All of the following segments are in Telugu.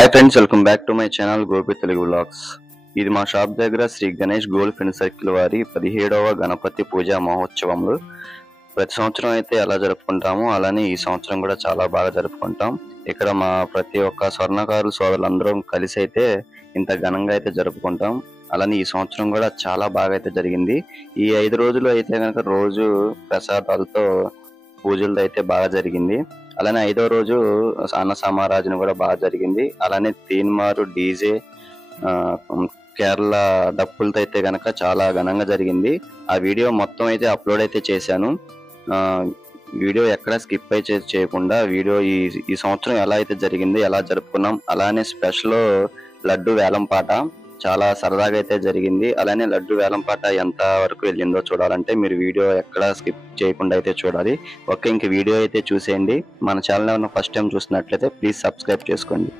Hi friends, welcome back to my channel Gopi Telugu vlogs. ఇది మా షాప్ దగ్గర Shri Ganesh gold friend circle వారి 17వ గణపతి పూజా మహోత్సవంలో ప్రతి సంవత్సరం అయితే ఎలా జరుపుకుంటామో అలానే ఈ సంవత్సరం కూడా చాలా బాగా జరుపుకుంటాం. ఇక్కడ మా ప్రతి ఒక్క స్వర్ణకారులు సోదరులందరం కలిసి అయితే ఇంత ఘనంగా అయితే జరుపుకుంటాం. అలానే ఈ సంవత్సరం కూడా చాలా బాగా అయితే జరిగింది. ఈ 5 రోజులు అయితే కనుక రోజు ప్రసాదాలతో పూజలతో అయితే బాగా జరిగింది. అలానే 5వ రోజు అన్న సమారాధన కూడా బాగా జరిగింది. అలానే తీన్మారు డీజే కేరళ డప్పులతో అయితే గనక చాలా ఘనంగా జరిగింది. ఆ వీడియో మొత్తం అయితే అప్లోడ్ అయితే చేశాను. వీడియో ఎక్కడ స్కిప్ అయితే చేయకుండా వీడియో ఈ సంవత్సరం ఎలా అయితే జరిగింది, ఎలా జరుపుకున్నాం, అలానే స్పెషల్ లడ్డు వేలం పాట చాలా సరదాగా అయితే జరిగింది. అలానే లడ్డు వేలం పాట ఎంత వరకు వెళ్ళిందో చూడాలంటే మీరు వీడియో ఎక్కడ స్కిప్ చేయకుండా అయితే చూడాలి. ఓకే, ఇంక వీడియో అయితే చూసేయండి. మన ఛానల్ ఏమైనా ఫస్ట్ టైం చూసినట్లయితే ప్లీజ్ సబ్స్క్రైబ్ చేసుకోండి.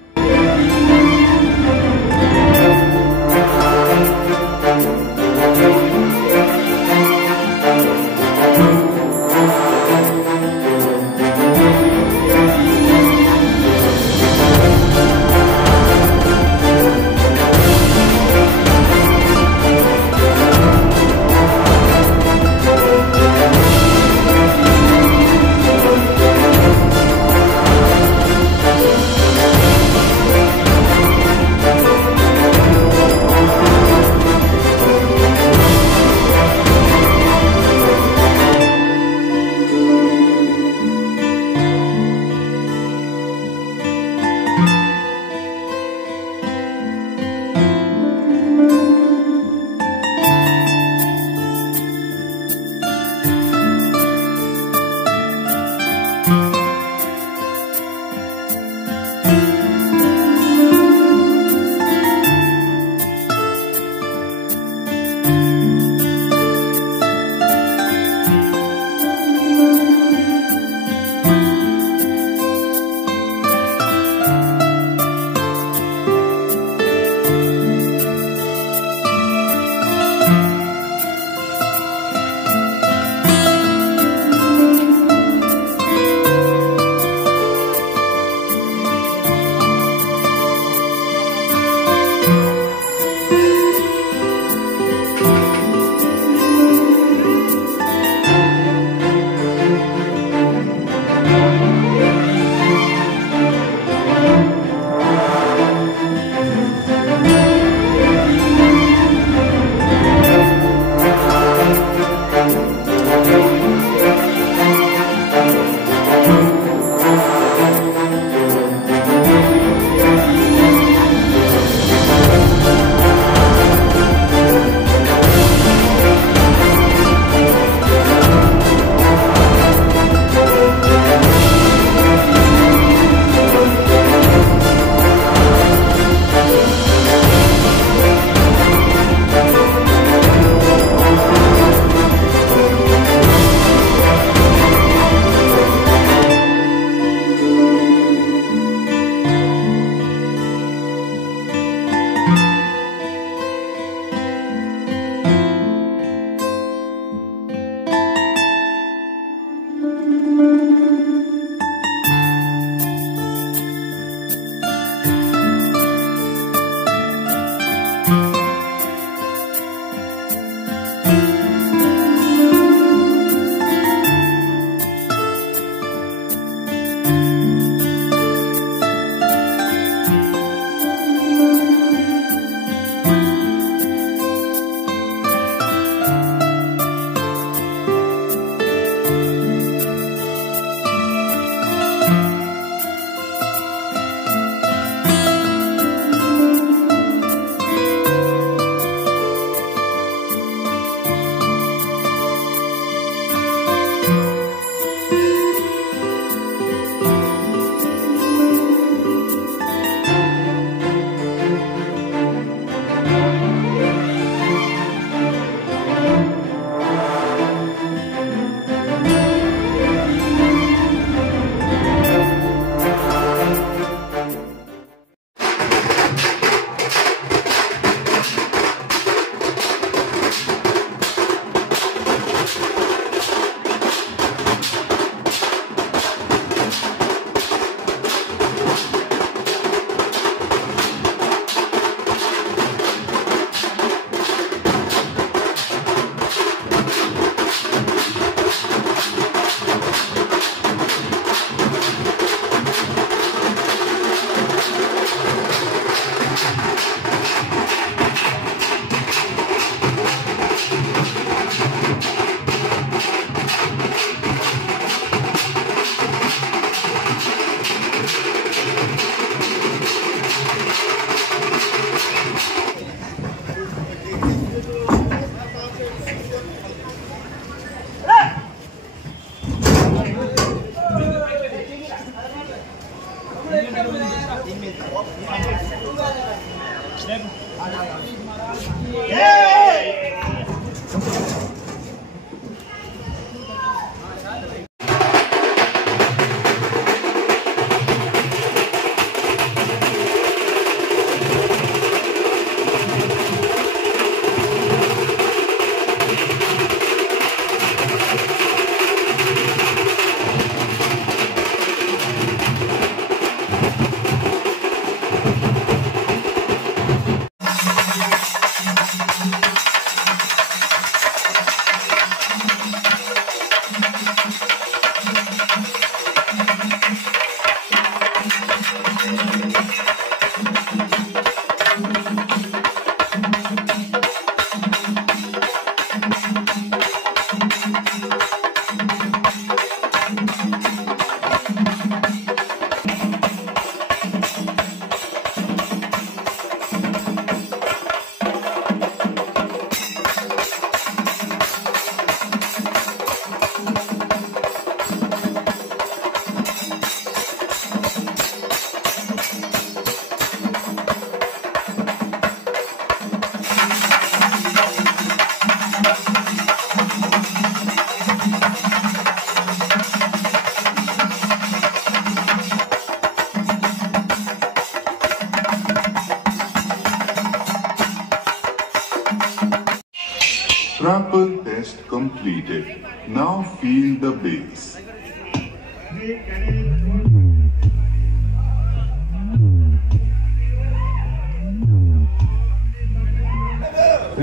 completed. Now feel the bass.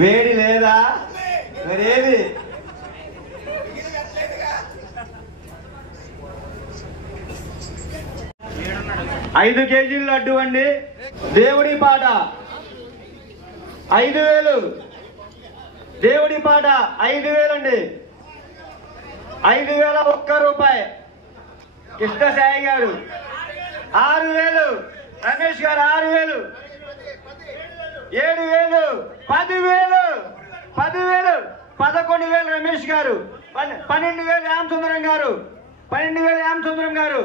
వేడి లేదా మరేది 5 కేజీల లడ్డు అండి. దేవుడి పాట 5,000. దేవుడి పాట 5,000 అండి. 5,001 రూపాయి. కృష్ణ సాయి గారు 6,000. రమేష్ గారు 6,000. 7,000. 10,000. 10,000. 11,000 రమేష్ గారు. 12,000 రామచంద్రం గారు. 12,000 రామచంద్రం గారు.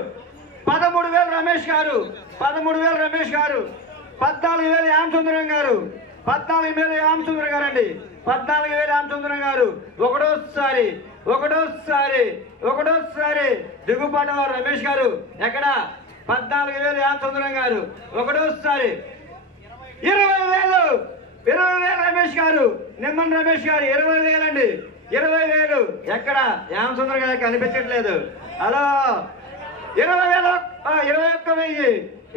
13,000 రమేష్ గారు. 13,000 రమేష్ గారు. 14,000 రామచంద్రం గారు. 14,000 రామచంద్రం గారు అండి. 14,000 రామచంద్రం గారు. ఒకటోసారి దిగుబాటు వారు రమేష్ గారు. ఎక్కడ 14,000 రామచంద్రం గారు. ఒకటోసారి 20,000 రమేష్ గారు. నిమ్మన్ రమేష్ గారు 20,000 అండి. 20,000 ఎక్కడ రామచంద్ర గారు కనిపించట్లేదు. హలో 20,000.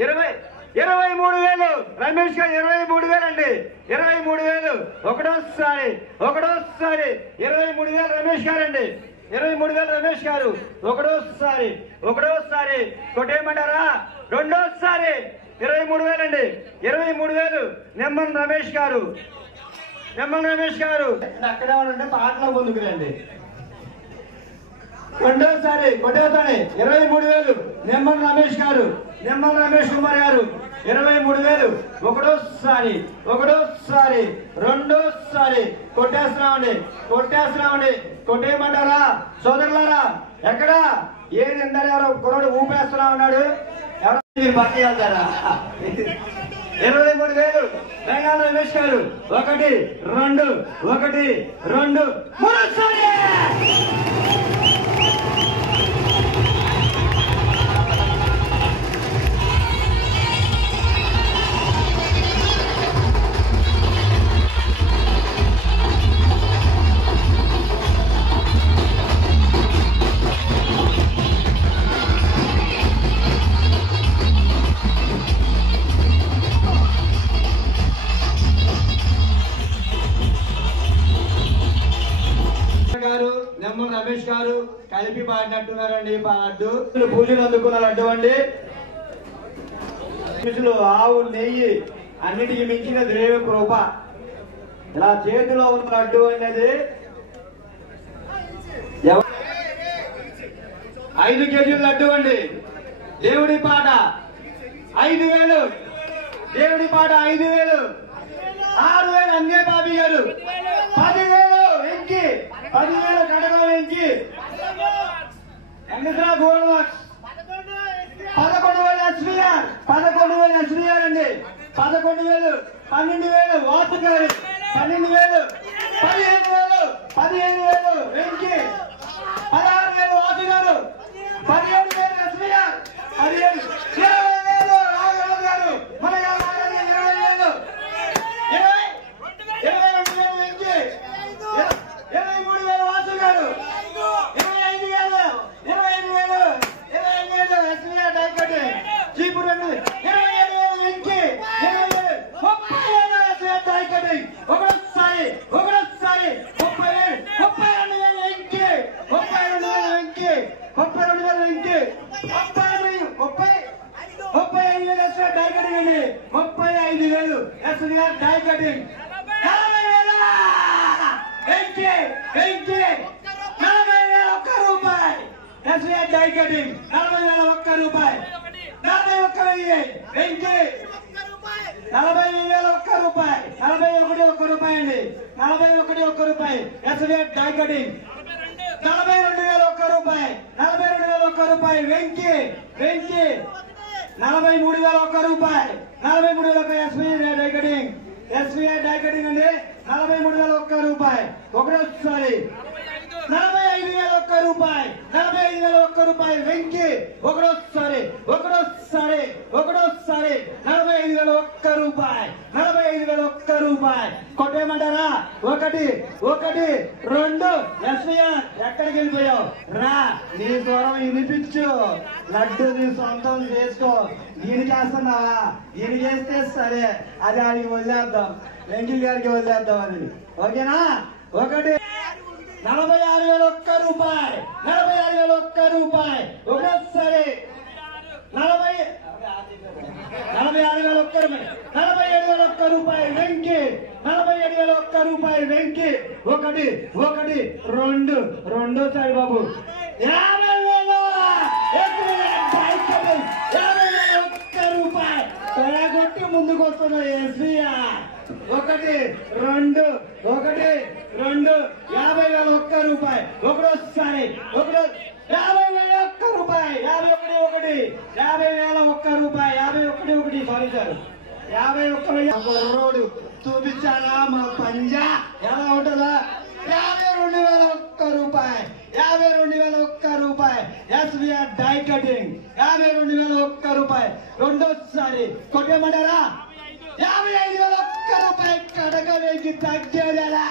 21,000. 23,000 రమేష్ గారు. 23,000 అండి. 23,000. ఒకటోసారి 23,000 రమేష్ గారు అండి. 23,000 రమేష్ గారు. ఒకటోసారి కొట్టేయమంటారా? రెండోసారి 23,000 అండి. 23,000 నిమ్మన్ రమేష్ గారు. అక్కడే ఉంటే పాటలో పొందుకురండి. రెండోసారి కొట్టేస్తాను. 23,000 నిమ్మన్ రమేష్ గారు. నిమ్మన్ రమేష్ కుమార్ గారు 23,000. ఒకటోసారి రెండోసారి కొట్టేస్తున్నామండి. కొట్టేయమంటారా సోదరులారా? ఎక్కడ ఏది ఎందరు ఎవరో కుర్రాడు ఊపేస్తున్నా ఉన్నాడు. ఎవరో మీరు పక్క వెళ్తారా? 23,000 బెంగాల్ రమేష్ గారు. 1 2 మూడోసారి. నిమ్మన్ రమేష్ గారు కలిపి పాడినట్టున్నారండి. లడ్డు పూజలు అందుకున్న లడ్డు అండి. ఆవు నెయ్యి అన్నిటికీ మించిన ద్రేవ కృప. ఇలా చేతిలో ఉన్న లడ్డు అనేది 5 కేజీల లడ్డు అండి. దేవుడి పాట 5,000. దేవుడి పాట 5,000. 6,000 అందే బాబీ గారు. 10,000 వెంకి. 10,000 కడగ వెంకి. ఎంగసరా గోల్డ్ బాక్స్ 11,000 ఎస్వీఆర్. 11,000 ఎస్వీఆర్ అండి. 11,000. 12,000 వాసు గారు. 12,000. 15,000 వెంకి. 16,000 వాసు గారు. 17,000 ఎస్వీఆర్. 20,000 రాఘవ గారు. మన 20,000. 22,000 వెంకి. 23,000 వాసు గారు. 25,000 ఎస్వీఆర్ డైకటి చీపురు. 27,000 వెంకి. 30,000 ఎస్వీఆర్ డైకటి. ఒకసారి 32,000 వెంకి. 32,000 వెంకి. 35,000 ఎస్వీఆర్ డైకటి అండి. 35,000 ఎస్వీఆర్ డైకటి. 40,000 వెంకి. 40,000 ఒక్క రూపాయి ఎస్వీఆర్ డైకటి. 40,000 ఒక్క రూపాయి. 41,000 వెంకి. 40,000 ఒక్క రూపాయి. 41 ఒక్క రూపాయి అండి. 41 ఒక్క రూపాయి ఎస్వీఆర్ డైకటి. 42,000 ఒక్క రూపాయి. 42,000 ఒక్క రూపాయి వెంకి. 43,000 ఒక్క రూపాయి. 43,000 ఒక్క ఎస్వీఆర్ డైకటింగ్. ఎస్వీఆర్ డైకటింగ్ అండి. 43,000 ఒక్క రూపాయి. ఒకటోసారి 45,000 ఒక్క రూపాయి. 45,000 ఒక్క రూపాయి వెంకి. ఒకటోసారి 45,000 ఒక్క రూపాయి. 45,000 45,001 రూపాయి. కొట్టేయమంటారా? 1 1 2 ఎస్వీఆర్ ఎక్కడికి వెళ్ళిపోయావు? రా, నీ స్వరం వినిపించు. లడ్డు నీ సొంతం చేసుకో. దీని చేస్తున్నావా? దీని చేస్తే సరే, అది ఆయనకి వదిలేద్దాం, వెంకయ్య గారికి వదిలేద్దాం అని. ఓకేనా? 1 46,001 రూపాయి. 46,001 రూపాయి. ఒకసారి 46,001 47,001 రూపాయి వెంకి. 47,001 రూపాయి వెంకి. 1 1 2 రెండోసారి బాబు 50,001 రూపాయి. కొట్టి ముందుకు వస్తున్న ఎస్వీఆర్. 1 2 1 2 50,001 రూపాయి. ఒకటోసారి 50,001 రూపాయి. 51 50,001 రూపాయి. 51 సారీ సార్, 51 రోడ్డు చూపించాలా మా పంజా ఎలా ఉంటుందా? 52,001 రూపాయి. 52,001 రూపాయి. ఎస్వీఆర్ డై కటింగ్ 52,001 రూపాయి. రెండోసారి కొట్టేయమంటారా? 55,001 రూపాయి. కడకలేకి తగ్గేదేలా?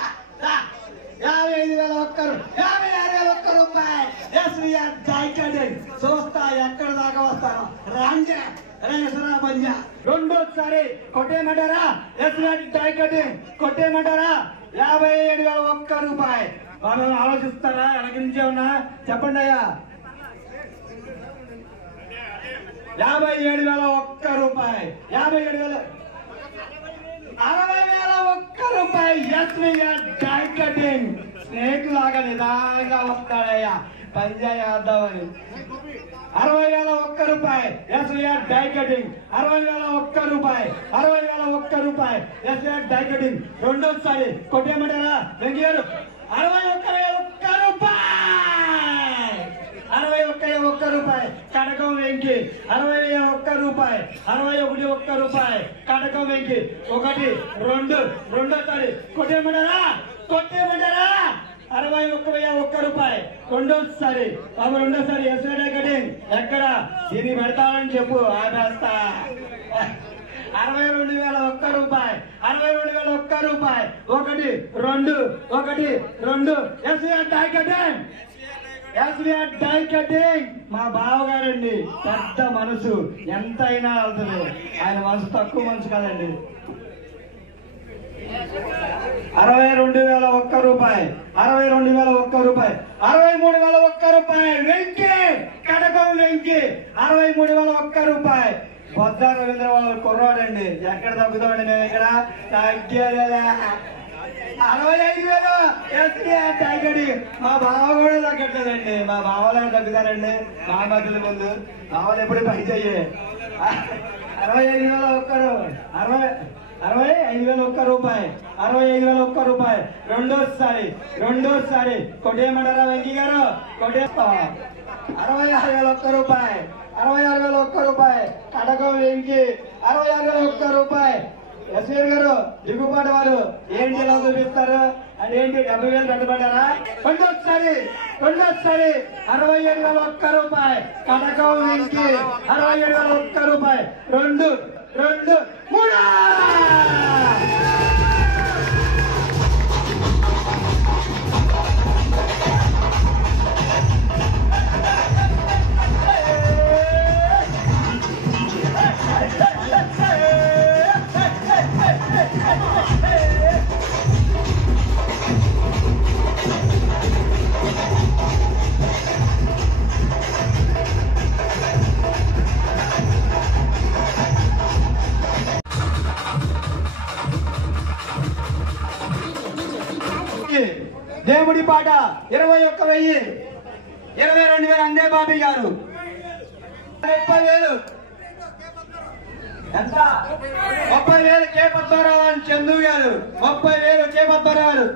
56,001 రూపాయి. SVR die cutting. చూస్తా ఎక్కడ దాకా వస్తాను. రాంజా రేసరా పంజా. రెండోసారి కొట్టేయమంటారా? ఎస్వీఆర్ డై కటింగ్ కొట్టేయమంటారా? 57,001 రూపాయి. వాళ్ళు ఆలోచిస్తారా? వెనక నుంచే ఉన్నా చెప్పండి అయ్యా. 57,001 రూపాయి. 60,001 రూపాయి. SVR die cutting. స్నేక్ లాగా నిదానంగా వస్తాడయ్యా పంజా వేద్దామని. 60,001 రూపాయి. ఎస్వీఆర్ డై కటింగ్ 60,001 రూపాయి. 60,001 రూపాయి. SVR die cutting. రెండోసారి కొట్టేయమంటారా వెంకయ్య గారు? 61,001 రూపాయి. 61,001 రూపాయి. కడకం వెంకి 60,001 రూపాయి. 61,001 రూపాయి. కడకం వెంకి 1 2 రెండోసారి కొట్టేయమంటారా? కొట్టేయమంటారా? 61,001 రూపాయి. రెండోసారి బాబు రెండోసారి ఎస్వీఆర్ డై కటింగ్. ఎక్కడ దీన్ని పెడతామని చెప్పు, ఆపేస్తా. 62,001 రూపాయి. 62,001 రూపాయి. 1 2 1 2 SVR die cutting. SVR die cutting. మా బావగారండి, పెద్ద మనసు, ఎంతైనా వెళ్తుంది. ఆయన మనసు తక్కువ మనసు కాదండి. 62,001 రూపాయి. 62,001 రూపాయి. 63,001 రూపాయి. వెంకి కడకం వెంకి 63,001 రూపాయి. బొద్ద రవీంద్ర వాళ్ళ కుర్రాడండి. ఎక్కడ తగ్గుతామండి మేము? ఇక్కడ తగ్గేదా? 65,000 ఎస్వీఆర్ డై కటింగ్. మా బావ కూడా తగ్గట్లేదండి. మా బావలు తగ్గుతారండి మా మధ్యలో ముందు. బావలు ఎప్పుడు పని చెయ్యి. 65,001 65,001 రూపాయి. 65,001 రూపాయి. రెండోసారి కొట్టేయమంటారా వెంకయ్య గారు? కొట్టేస్తా. 66,001 రూపాయి. 66,001 రూపాయి. కడకం వెంకి 66,001 రూపాయి. ఎస్వీఆర్ గారు దిగుబాటు వారు ఏంటి ఎలా చూపిస్తారు? అదేంటి 70,000 కట్టుబడ్డారా? రెండోసారి 67,001 రూపాయి. కడకం వెంకి 67,001 రూపాయి. 2 2 3 దేవుడి పాట 21,000. 22,000 అందే బాబీ గారు. 30,000 ఎంత? 30,000 కే పద్మారావు అని చందు గారు. 30,000 కే పద్మారావు గారు.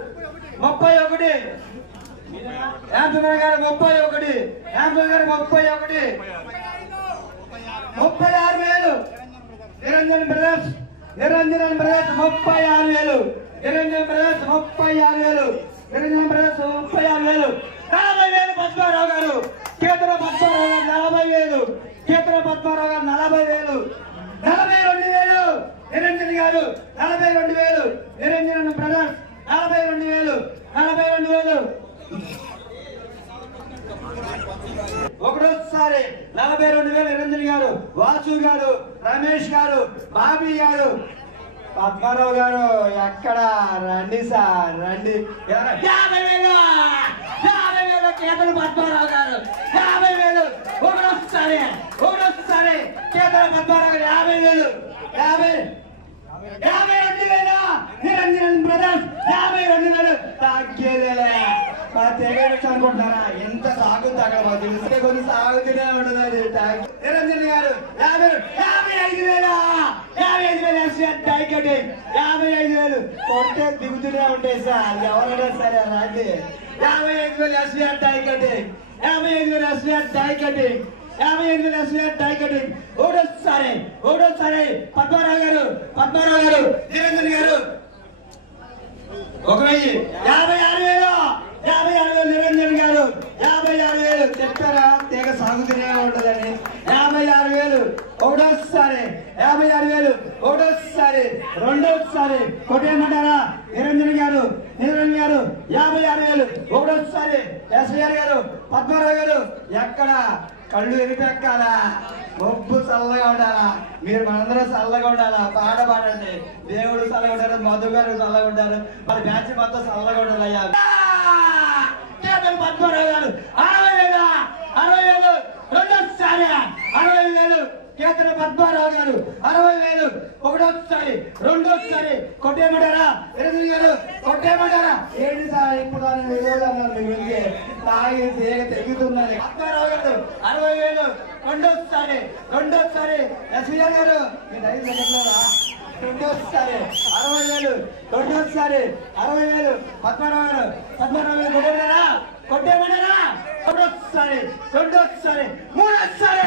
31 యాంసుందర్ గారు. 31 యాంసుందర్ గారు. 31 36,000 నిరంజన్ బ్రదర్స్. 36,000 నిరంజన్ బ్రదర్స్. 36,000 40,000 పద్మారావు గారు. కేంద్ర పద్మారావు గారు 40,000. కేంద్ర పద్మారావు గారు 40,000. 42,000 నిరంజన్ గారు. 42,000 ఒకటోసారి 42,000 నిరంజన్ గారు, వాసు గారు, రమేష్ గారు, బాబీ గారు, పద్మారావు గారు ఎక్కడ రండి సార్ రండి. 50,000 కేతల పద్మారావు గారు 50,000 ఒకటోసారి కేతల పద్మారావు గారు 52,000 నిరంజన్ బ్రదర్స్ 52,000 తగ్గేదేలే. మా తెగ అనుకుంటున్నారా? ఎంత సాగుతుంది అక్కడ మాకు తెలిస్తే కొన్ని సాగుతూనే ఉండదు. అది నిరంజన్ గారు 55,000 టై కటింగ్ 55,000 కొట్టే దిగుతూనే ఉంటాయి సార్. ఎవరైనా సరే రండి. 55,000 టై కటింగ్ 55,000 టై కటింగ్ 55,000 టై కటింగ్. ఒకటోసారి పద్మారావు గారు నిరంజన్ గారు 56,000 నిరంజన్ గారు 56,000 చెప్పారా? తెగ సాగుతూనే ఉంటదని. 56,000 ఒకటోసారి 56,000 రెండోసారి కొట్టేయమంటారా? నిరంజన్ గారు 56,000 ఒకటోసారి. ఎస్ఆర్ గారు, పద్మారావు గారు ఎక్కడ కళ్ళు ఎరిపెక్కాలా? మొబ్బు చల్లగా ఉండాలా? మీరు మనందరూ చల్లగా ఉండాలా? పాట పాడండి. దేవుడు చల్లగా ఉంటారు, మధు గారు చల్లగా ఉంటారు, మరి బ్యాచ్ మొత్తం చల్లగా ఉండాలయ్యా. పద్మారావు గారు 60,000 రెండోసారి 60,000 కేతన పద్మారావు గారు 60,000 ఒకటోసారి రెండోసారి. కొట్టేయమంటారా? నిరంజన్ గారు కొట్టేయమంటారా? ఏంటి సార్ ఇప్పుడు అన్నారు మీకు వెళ్తే తాగి తీగ తెగుతున్నది. పద్మారావు గారు 60,000 రెండోసారి. ఎస్వీఆర్ గారు మీ 5 సెకండ్లోనా? రెండోసారి 60,000 60,000 పద్మారావు గారు కొట్టేయమంటారా? ఒకటోసారి రెండోసారి మూడోసారి.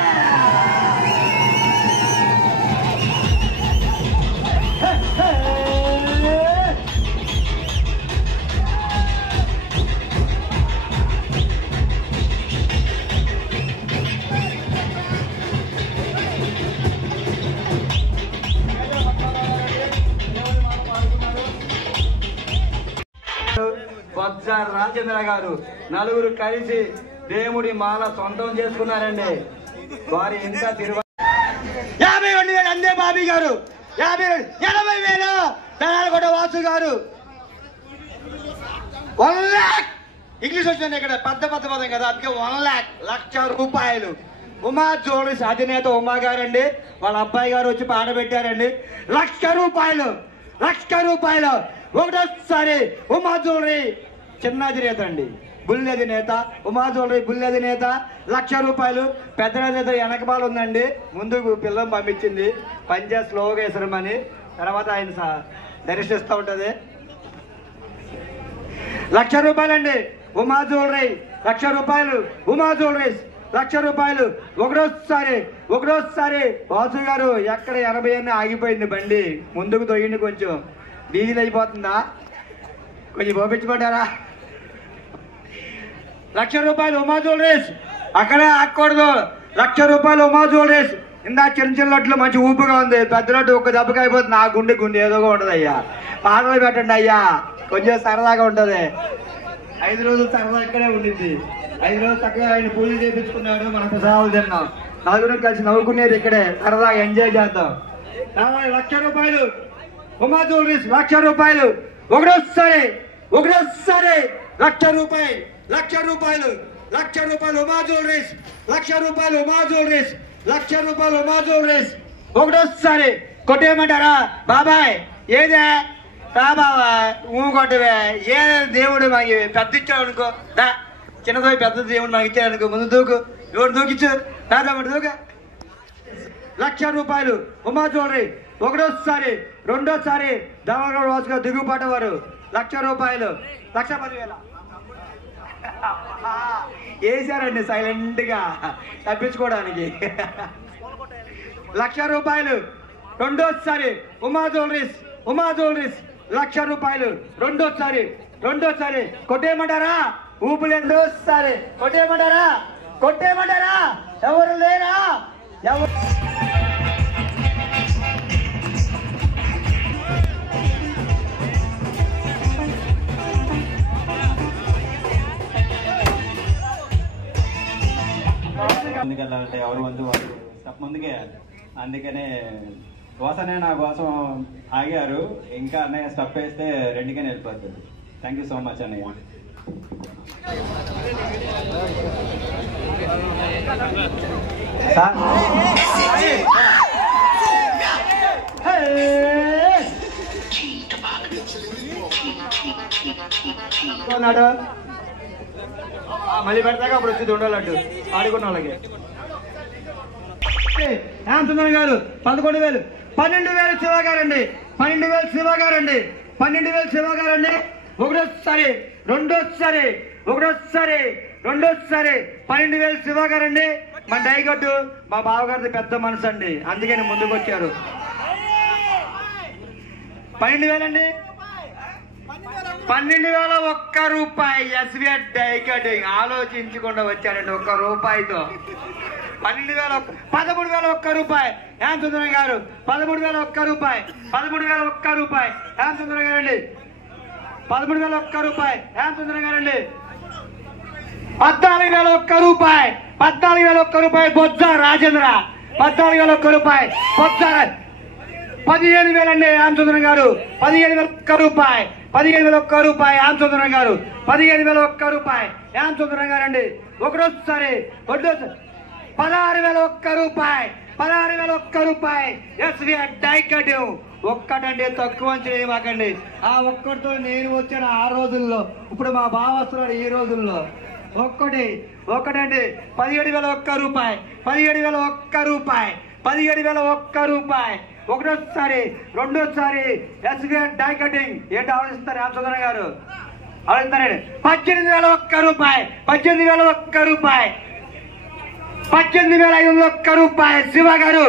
బొజ్జ రాజేంద్ర గారు నలుగురు కలిసి దేవుడి మాల సొంతం చేసుకున్నారండి. వారి ఇంత 52,000 అందే బాబీ గారు 80,000 దళాలగొండ వాసు గారు 1 lakh. ఇంగ్లీష్ వచ్చింది ఇక్కడ పెద్ద పదం కదా, అందుకే 1 lakh ₹1,00,000. ఉమా జ్యువెలరీస్ అధినేత ఉమా గారండి, వాళ్ళ అబ్బాయి గారు వచ్చి పాట పెట్టారండి. ₹1,00,000 ఒకటోసారి ఉమా జ్యువెలరీ చిన్న అధినేత అండి, బుల్లి అధినేత ఉమా జ్యువెలరీ బుల్లి అధినేత ₹1,00,000. పెద్ద అధినేత వెనకబాలు ఉందండి, ముందుకు పిల్లలు పంపించింది పంజాబ్ స్లోగా వేసరమని. తర్వాత ఆయన దర్శిస్తూ ఉంటుంది. ₹1,00,000 అండి ఉమా జ్యువెలరీ. ₹1,00,000 ఉమా జ్యువెలరీస్ ₹1,00,000 ఒకటోసారి. వాసు గారు ఎక్కడ 80 అన్న ఆగిపోయింది బండి, ముందుకు తొయ్యండి, కొంచెం డీజిల్ అయిపోతుందా, కొంచెం పంపించమంటారా? ₹1,00,000 ఉమా జ్యువెలరీస్. అక్కడే ఆగకూడదు. ₹1,00,000 ఉమా జ్యువెలరీస్. ఇందా చిన్న లడ్లు మంచి ఊపుగా ఉంది, పెద్ద లడ్డు ఒక్క దెబ్బకి అయిపోతుంది. నా గుండె ఏదోగా ఉంటుంది అయ్యా. పాటలు పెట్టండి అయ్యా, కొంచెం సరదాగా ఉంటుంది. 5 రోజులు సరదా ఇక్కడే ఉండింది. 5 రోజులు చక్కగా ఆయన పూజలు చేయించుకున్నాడు, మనం ప్రసాదాలు తిన్నాం, నలుగురు కలిసి నవ్వుకునేది ఇక్కడే, సరదాగా ఎంజాయ్ చేద్దాం. ₹1,00,000 ఉమా జ్యువెలరీస్. ₹1,00,000 ఒకటోసారి ₹1,00,000 Uma jewelleries. ₹1,00,000 Uma jewelleries. ₹1,00,000 Uma jewelleries ఒకటోసారి. కొట్టేయమంటారా? బాబాయ్ ఏదే రా బాబా కొట్టవే. ఏ దేవుడు మనకి పెద్ద ఇచ్చాడు అనుకో, చిన్నదో పెద్ద దేవుడు మనకి ఇచ్చాడు అనుకో, ముందు దూకు. ఎవరు దూకిచ్చు రాదమ్మటి దూక. ₹1,00,000 ఉమా జ్యువెలరీ ఒకటోసారి రెండోసారి. దామోదర వాసు గారు దిగుబాటు వారు ₹1,00,000 1,10,000 వేసారండి సైలెంట్ గా తప్పించుకోవడానికి. ₹1,00,000 రెండోసారి ఉమా జ్యువెలరీస్. ₹1,00,000 రెండోసారి. కొట్టేయమంటారా? ఊపులు రెండోసారి కొట్టేయమంటారా? ఎవరు లేరా? ముందుకెళ్ళాలంటే ఎవరు వంతు వాళ్ళు స్టెప్ ముందుకే, అందుకనే కోసనే నా కోసం ఆగారు. ఇంకా అన్నయ్య స్టెప్ వేస్తే రెండుగానే వెళ్ళిపోతుంది. థ్యాంక్ యూ సో మచ్ అన్నయ్య. మళ్ళీ పెడతాక అప్పుడు వచ్చి ఉండాలంటూ ఆడుకున్న వాళ్ళకి. రామచంద్రన్ గారు 11,000. 12,000 శివ గారండి. 12,000 శివ గారండి. 12,000 శివ గారండి. ఒకటోసారి రెండోసారి 12,000 శివ గారండి. మా డైగట్టు మా బావగారిది పెద్ద మనసు అండి, అందుకని ముందుకు వచ్చారు. 12,000 అండి. 12,001 రూపాయి ఎస్బీఐ డైకటింగ్ ఆలోచించకుండా వచ్చారండి. 1 రూపాయితో 12,001. 13,001 రూపాయి రామచంద్రన్ గారు. 13,001 రూపాయి. 13,001 రూపాయి రామచంద్రన్ గారండి. 13,001 రూపాయి రామచంద్రన్ గారండి. 14,001 రూపాయి. 14,001 రూపాయి బొజ్జ రాజేంద్ర. 14,001 రూపాయి బొజ్జ. 15,000 అండి రామచంద్రన్ గారు. 15,001 రూపాయి. 15,001 రూపాయి రామచంద్రన్ గారు. 15,001 రూపాయి రామచంద్రన్ గారండి. ఒకరోజుసారి 16,001 రూపాయి. 16,001 రూపాయి ఎస్బీఐ డైకటివ్. ఒక్కటండి, తక్కువ అంచనా మాకండి. ఆ ఒక్కటితో నేను వచ్చాను ఆ రోజుల్లో, ఇప్పుడు మా బావ వస్తున్నాడు ఈ రోజుల్లో. ఒక్కటండి 17,001 రూపాయి. 17,001 రూపాయి. 17,001 రూపాయి. ఒకటోసారి రెండోసారి ఎస్బీఐ డైకటింగ్. ఏంటి ఆలోచిస్తారు రామచంద్రన్ గారు? ఆలోచిస్తారండి. 18,001 రూపాయి. 18,001 రూపాయి. 18,501 రూపాయి శివ గారు.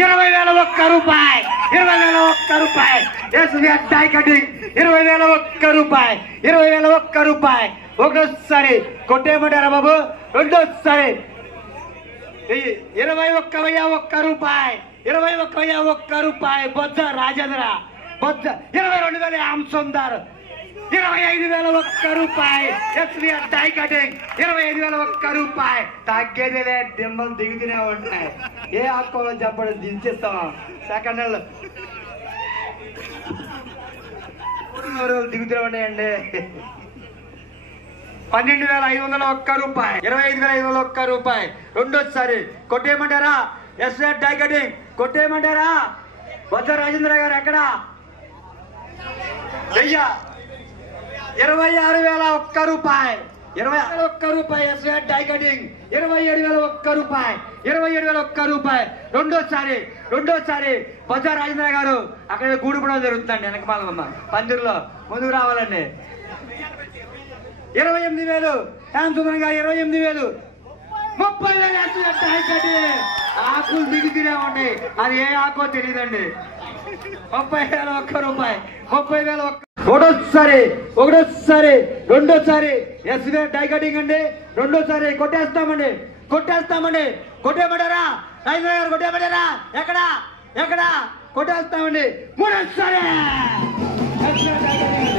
20,001 రూపాయి. 20,001 రూపాయి ఎస్బీఐ డైకటింగ్. 20,001 రూపాయి. 20,001 రూపాయి. ఒకటోసారి కొట్టేయమంటారా బాబు? రెండోసారి 21,001 రూపాయి. 21,001 రూపాయి బొజ్జ రాజేంద్ర. బొజ్జ 22,000 ఆంసుందర్. 25,001 రూపాయి ఎస్బీఐ డైకటింగ్. 25,001 రూపాయి. తగ్గేదిలే, దిమ్మలు దిగుతూనే ఉంటాయి. ఏ ఆకోలో చెప్పండి, దించేస్తాం. సెకండ్ హ్యాండ్ దిగుతూనే ఉంటాయండి. 12,501 రూపాయి. 25,501 రూపాయి. రెండోసారి కొట్టేయమంటారా? ఎస్బీఐ డైకటింగ్ కొట్టేయమంటారా? బొజ్జ రాజేంద్ర గారు ఎక్కడ? 26,001 రూపాయి. 26,001 రూపాయి ఎస్బీఐ డైకటింగ్. 27,001 రూపాయి. 27,001 రూపాయి. రెండోసారి బొజ్జ రాజేంద్ర గారు అక్కడ గూడు కూడా జరుగుతుందండి వెనకమాలమ్మ పందిరిలో. ముందుకు రావాలండి. 28,000 రామచంద్రన్ గారు. 28,000. 30,000 ఎస్బీఐ డైకటింగ్. ఆకులు దిగుతూనే ఉంటాయి, అది ఏ ఆకో తెలియదండి. 30,001 రూపాయి. 30,001. ఒకటోసారి రెండోసారి ఎస్బీఐ డైకటింగ్ అండి. రెండోసారి కొట్టేస్తామండి. కొట్టేయమంటారా రాజేంద్ర గారు? కొట్టేయమంటారా? ఎక్కడ కొట్టేస్తామండి. మూడోసారి ఎస్బీఐ డైకటింగ్ అండి.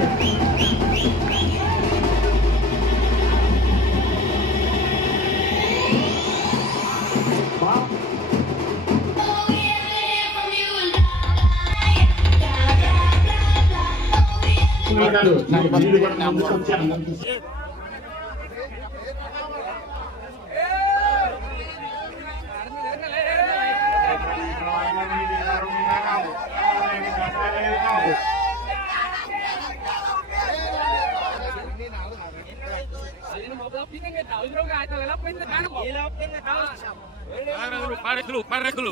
Para dulu.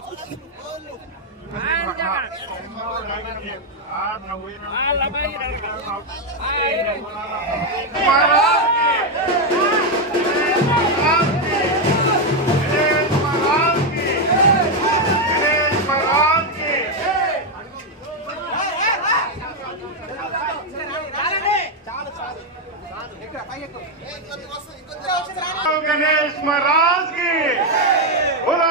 गणेश महाराज की बोलो